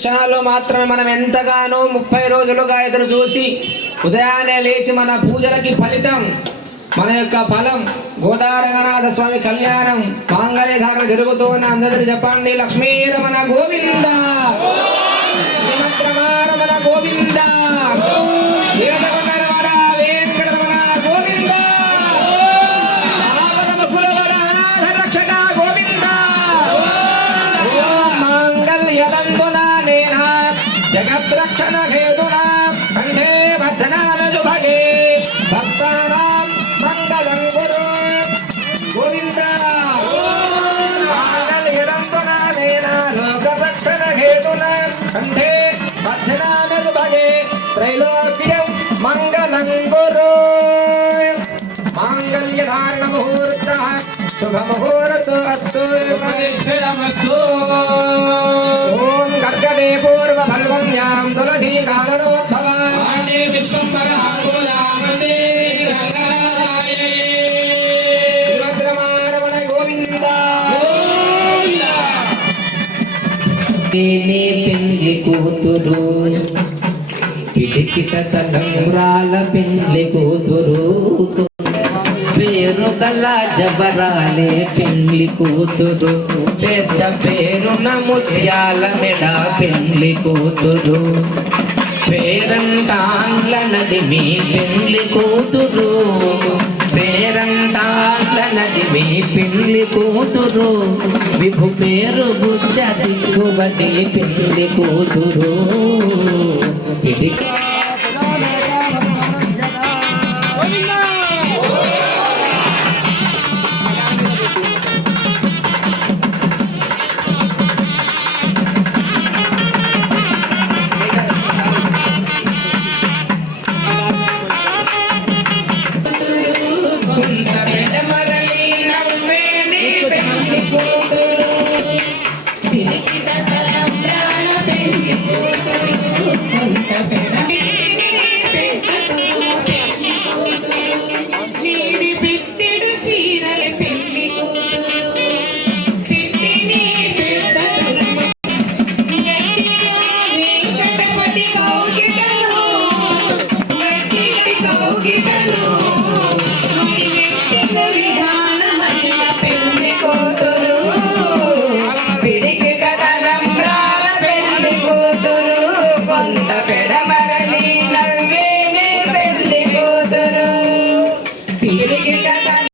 క్షణాల్లో మాత్రమే మనం ఎంతగానో 30 రోజులుగా ఎదురు చూసి ఉదయాన్నే లేచి మన పూజలకి ఫలితం మన యొక్క ఫలం గోదారంగనాథ స్వామి కళ్యాణం మాంగళ్యధారణ జరుగుతూ ఉన్న అందరూ చెప్పండి లక్ష్మీ రమణ గోవింద రమణ గోవింద जगद्रक्षण हेतुना कंठे बद्धनानु भगे भक्तानां मंगलं गुरु गोविंद मंगलयरंतुना नेना लोकरक्षण हेतुना कंठे बद्धनानु भगे त्रैलोक्यं मंगलं गुरु मांगल्यधारण मुहूर्तः शुभ मुहूर्त अस्तु प्रतिष्ठितमस्तु ओम कर्कटे पूर्व फल्गुण्यां तुलसी काननोद्भवानि विश्वम्भरा गोदावरी गंगाये श्रीभद्रमारमण गोविंद गोविंद तेने पिंगली కూతురు పిడికిట తలంబ్రాల పిల్లి కూతురు పేరు గల జబరాలే పెండ్లి కూతురు పెద్ద పేరున ముత్యాల మెడ పెండ్లి కూతురు పేరంటాండ్ల నడిమి పెండ్లి కూతురు పేరంటాండ్ల నడిమి పెండ్లి కూతురు విభు పేరు బుజ్జ సిగ్గుబడి పెండ్లి కూతురు పిరికి